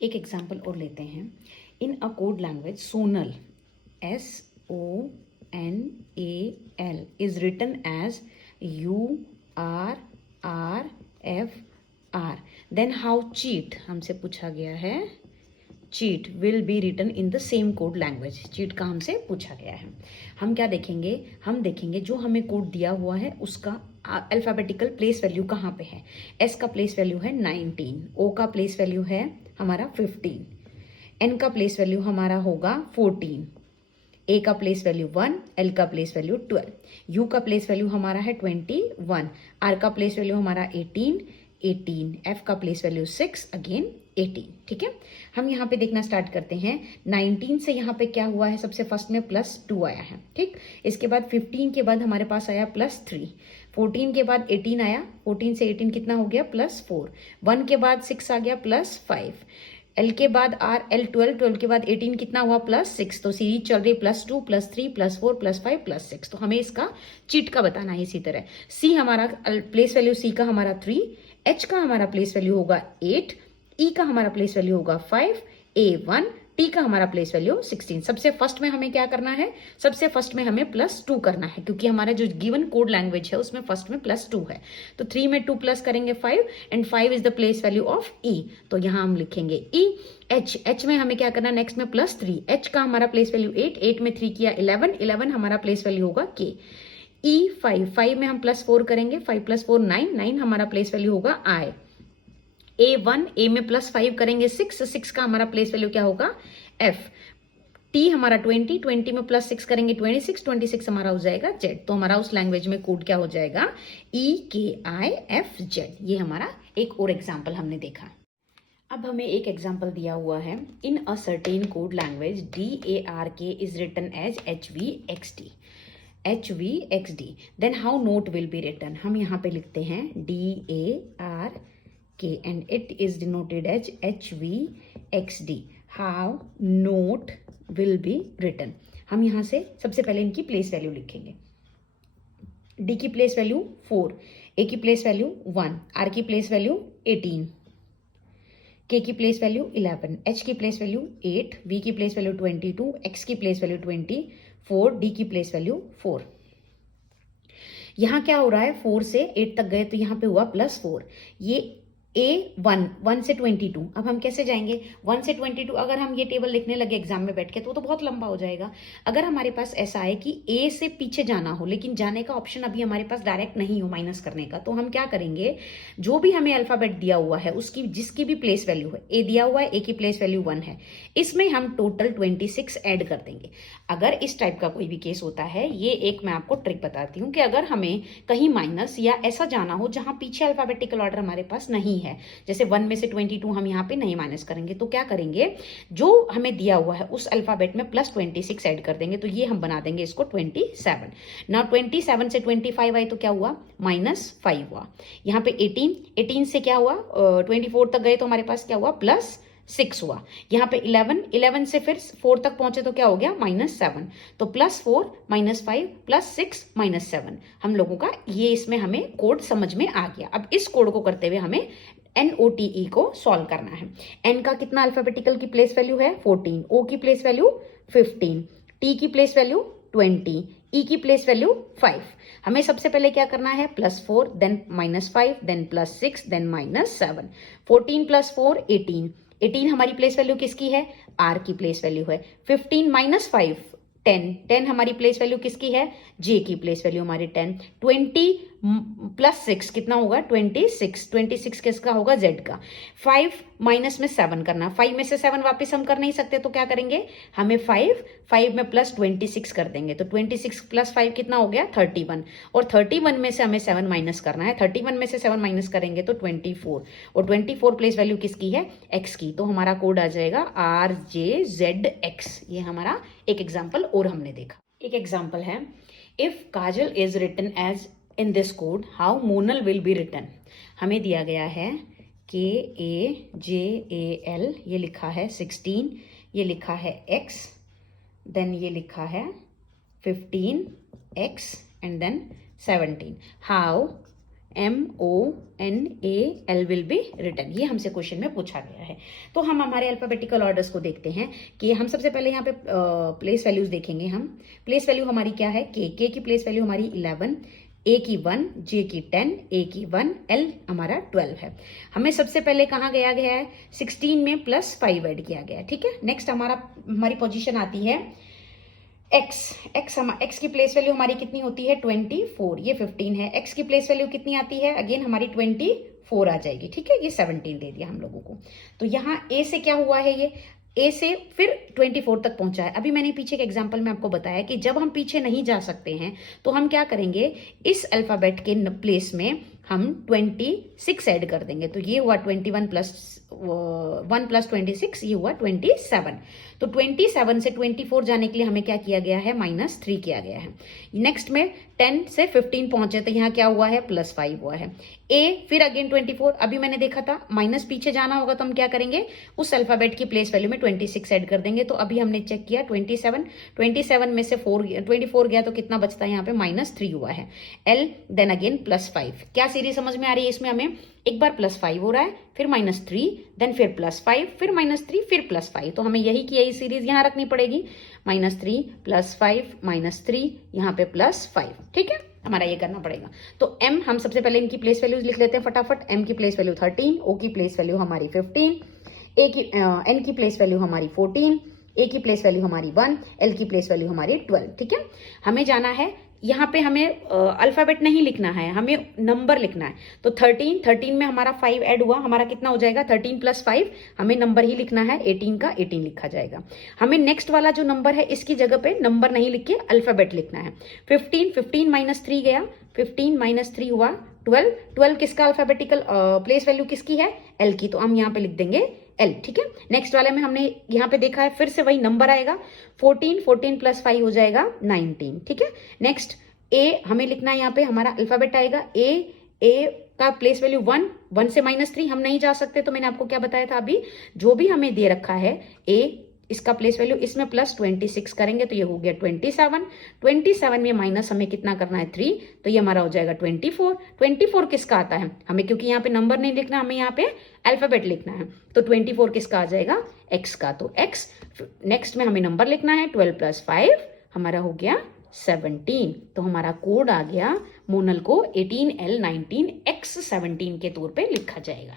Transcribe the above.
एक एग्जाम्पल और लेते हैं। In a code language Sonal SONAL is written as URRFR। Then how cheat हमसे पूछा गया है, cheat will be written in the same code language. Cheat का हमसे पूछा गया है। हम क्या देखेंगे, हम देखेंगे जो हमें कोड दिया हुआ है उसका अल्फाबेटिकल प्लेस वैल्यू कहाँ पे है। एस का प्लेस वैल्यू है 19, ओ का प्लेस वैल्यू है हमारा 15, एन का प्लेस वैल्यू हमारा होगा 14, ए का प्लेस वैल्यू 1, एल का प्लेस वैल्यू 12, यू का प्लेस वैल्यू हमारा है 21, आर का प्लेस वैल्यू हमारा 18, एफ का प्लेस वैल्यू 6, अगेन 18। ठीक है, हम यहाँ पे देखना स्टार्ट करते हैं। 19 से यहाँ पे क्या हुआ है, सबसे फर्स्ट में +2 आया है। ठीक, इसके बाद 15 के बाद हमारे पास आया +3, 14 के बाद 18 आया, 14 से 18 कितना हो गया +4, 1 के बाद 6 आ गया +5, एल के बाद आर, एल 12, 12 के बाद 18 कितना हुआ +6। तो सीरीज चल रही +2 +3 +4 +5 +6। तो हमें इसका चीट का बताना है। इसी तरह सी हमारा प्लेस वैल्यू, सी का हमारा 3, एच का हमारा प्लेस वैल्यू होगा 8, ई का हमारा प्लेस वैल्यू होगा 5, ए 1, टी का हमारा प्लेस वैल्यू 16। सबसे फर्स्ट में हमें क्या करना है, सबसे फर्स्ट में हमें +2 करना है, क्योंकि हमारा जो गिवन कोड लैंग्वेज है उसमें फर्स्ट में +2 है। तो 3 में 2 प्लस करेंगे 5, and 5 is the place value of E. तो यहां हम लिखेंगे ई। एच में हमें क्या करना है, नेक्स्ट में +3, एच का हमारा प्लेस वैल्यू 8, 8 में 3 किया 11, 11 हमारा प्लेस वैल्यू होगा के। ई 5, 5 में हम +4 करेंगे, 5 + 4 9, 9 हमारा प्लेस वैल्यू होगा आई। A1, ए में +5 करेंगे 6, 6 का हमारा प्लेस वैल्यू क्या होगा F। टी हमारा 20, 20 में +6 करेंगे 26, 26 हमारा हो जाएगा Z। तो हमारा उस लैंग्वेज में कोड क्या हो जाएगा, EKIFZ। ये हमारा एक और एग्जाम्पल हमने देखा। अब हमें एक एग्जाम्पल दिया हुआ है। In a certain code language DARK is written as HVXD, then how note will be written. हम यहाँ पे लिखते हैं DARK and it is denoted as HVXD, how note will be written। हम यहाँ से सबसे पहले इनकी प्लेस वैल्यू लिखेंगे। डी की प्लेस वैल्यू 4, ए की प्लेस वैल्यू 1, आर की प्लेस वैल्यू 18, के की प्लेस वैल्यू 11, एच की प्लेस वैल्यू 8, वी की प्लेस वैल्यू 22, एक्स की प्लेस वैल्यू 24, डी की प्लेस वैल्यू 4। यहां क्या हो रहा है, 4 से 8 तक गए तो यहां पे हुआ +4। ये A1 से 22। अब हम कैसे जाएंगे 1 से 22। अगर हम ये टेबल लिखने लगे एग्जाम में बैठ के तो बहुत लंबा हो जाएगा। अगर हमारे पास ऐसा है कि A से पीछे जाना हो, लेकिन जाने का ऑप्शन अभी हमारे पास डायरेक्ट नहीं हो माइनस करने का, तो हम क्या करेंगे, जो भी हमें अल्फाबेट दिया हुआ है उसकी जिसकी भी प्लेस वैल्यू है, ए दिया हुआ है, ए की प्लेस वैल्यू 1 है, इसमें हम टोटल 26 ऐड कर देंगे। अगर इस टाइप का कोई भी केस होता है, ये एक मैं आपको ट्रिक बताती हूँ कि अगर हमें कहीं माइनस या ऐसा जाना हो जहां पीछे अल्फाबेटिकल ऑर्डर हमारे पास नहीं है, जैसे 1 में से 22 हम यहाँ पे नहीं माइनस करेंगे, तो क्या करेंगे, जो हमें दिया हुआ है उस अल्फाबेट में +26 ऐड कर देंगे। तो ये हम बना देंगे इसको 27। ना 27 से 25 आए तो क्या हुआ, -5 हुआ। यहाँ पे 18 से क्या हुआ, 24 तक गए तो हमारे पास क्या हुआ, +6 हुआ। यहाँ पे 11 से फिर 4 तक पहुंचे तो क्या हो गया, -7। तो +4 -5 +6 -7 हम लोगों का ये इसमें हमें कोड समझ में आ गया। अब इस कोड को करते हुए हमें NOTE को सॉल्व करना है। N का कितना अल्फाबेटिकल की प्लेस वैल्यू है 14, O की प्लेस वैल्यू 15, T की प्लेस वैल्यू 20, E की प्लेस वैल्यू 5। हमें सबसे पहले क्या करना है, +4 देन -5 देन +6 देन -7। 14 + 4 18, 18 हमारी प्लेस वैल्यू किसकी है, R की प्लेस वैल्यू है। 15 - 5 10, 10 हमारी प्लेस वैल्यू किसकी है, J की प्लेस वैल्यू हमारी 10। 20 + 6 कितना होगा, 26, 26 किसका होगा, Z का। 5 माइनस में 7 करना, 5 में से 7 वापस हम कर नहीं सकते, तो क्या करेंगे, हमें 5 में +26 कर देंगे। तो 26 + 5 कितना हो गया, 31, और 31 में से हमें 7 माइनस करना है। 31 में से 7 माइनस करेंगे तो 24, और 24 प्लेस वैल्यू किसकी है, X की। तो हमारा कोड आ जाएगा RJZX। ये हमारा एक एग्जाम्पल और हमने देखा। एक एग्जाम्पल है, if Kajal is written as in this code, how Monal will be written. हमें दिया गया है KAJAL, ये लिखा है 16, ये लिखा है X, देन ये लिखा है 15X and then 17। How MONAL will be written. ये हमसे क्वेश्चन में पूछा गया है। तो हम हमारे अल्फाबेटिकल ऑर्डर्स को देखते हैं कि हम सबसे पहले यहाँ पे प्लेस वैल्यूज देखेंगे। हम प्लेस वैल्यू हमारी क्या है, के की प्लेस वैल्यू हमारी 11, ए की 1, जे की 10, ए की 1, एल हमारा 12 है। हमें सबसे पहले कहाँ गया है, 16 में +5 ऐड किया गया है, ठीक है। नेक्स्ट हमारी पोजीशन आती है एक्स की प्लेस वैल्यू हमारी कितनी होती है 24, ये 15 है। एक्स की प्लेस वैल्यू कितनी आती है, अगेन हमारी 24 आ जाएगी, ठीक है। ये 17 दे दिया हम लोगों को। तो यहाँ ए से क्या हुआ है, ये ए से फिर 24 तक पहुंचा है। अभी मैंने पीछे के एग्जाम्पल में आपको बताया कि जब हम पीछे नहीं जा सकते हैं तो हम क्या करेंगे, इस अल्फाबेट के प्लेस में हम 26 ऐड कर देंगे। तो ये हुआ 21 + 1 + 26, ये हुआ 27। तो 27 से 24 जाने के लिए हमें क्या किया गया है, -3 किया गया है। नेक्स्ट में 10 से 15 पहुंचे तो यहाँ क्या हुआ है, +5 हुआ है। ए फिर अगेन 24, अभी मैंने देखा था माइनस पीछे जाना होगा तो हम क्या करेंगे, उस अल्फाबेट की प्लेस वैल्यू में 26 ऐड कर देंगे। तो अभी हमने चेक किया 27 में से 24 गया तो कितना बचता है, यहाँ पे -3 हुआ है। L then again +5। क्या सीरीज समझ में आ रही है इसमें, हमें एक बार +5 हो रहा है, फिर -3, देन फिर +5, फिर -3, फिर +5। तो हमें यही की यही सीरीज यहाँ रखनी पड़ेगी, -3 +5 -3, यहाँ पे +5, ठीक है। हमारा ये करना पड़ेगा। तो m हम सबसे पहले इनकी प्लेस वैल्यूज लिख लेते हैं फटाफट। m की प्लेस वैल्यू 13, o की प्लेस वैल्यू हमारी 15, n की प्लेस वैल्यू हमारी 14, a की प्लेस वैल्यू हमारी 1, l की प्लेस वैल्यू हमारी 12, ठीक है। हमें जाना है, यहाँ पे हमें अल्फाबेट नहीं लिखना है, हमें नंबर लिखना है। तो 13 में हमारा 5 ऐड हुआ, हमारा कितना हो जाएगा 13 + 5, हमें नंबर ही लिखना है, 18 का 18 लिखा जाएगा। हमें नेक्स्ट वाला जो नंबर है इसकी जगह पे नंबर नहीं लिख के अल्फाबेट लिखना है। 15 -3 गया, 15 - 3 हुआ 12 किसका अल्फाबेटिकल प्लेस वैल्यू किसकी है, एल की। तो हम यहाँ पे लिख देंगे एल, ठीक है। नेक्स्ट वाले में हमने यहाँ पे देखा है, फिर से वही नंबर आएगा, 14 + 5 हो जाएगा 19, ठीक है। नेक्स्ट ए हमें लिखना है, यहाँ पे हमारा अल्फाबेट आएगा ए का प्लेस वैल्यू 1 से -3 हम नहीं जा सकते। तो मैंने आपको क्या बताया था, अभी जो भी हमें दे रखा है ए, इसका प्लेस वैल्यू इसमें +26 करेंगे तो ये हो गया 27 में माइनस हमें कितना करना है 3, तो ये हमारा हो जाएगा 24 किसका आता है हमें, क्योंकि यहाँ पे नंबर नहीं लिखना, हमें यहाँ पे अल्फाबेट लिखना है। तो 24 किसका आ जाएगा, एक्स का। तो एक्स नेक्स्ट में हमें नंबर लिखना है, 12 + 5 हमारा हो गया 17। तो हमारा कोड आ गया, मोनल को 18L19X17 के तौर पे लिखा जाएगा।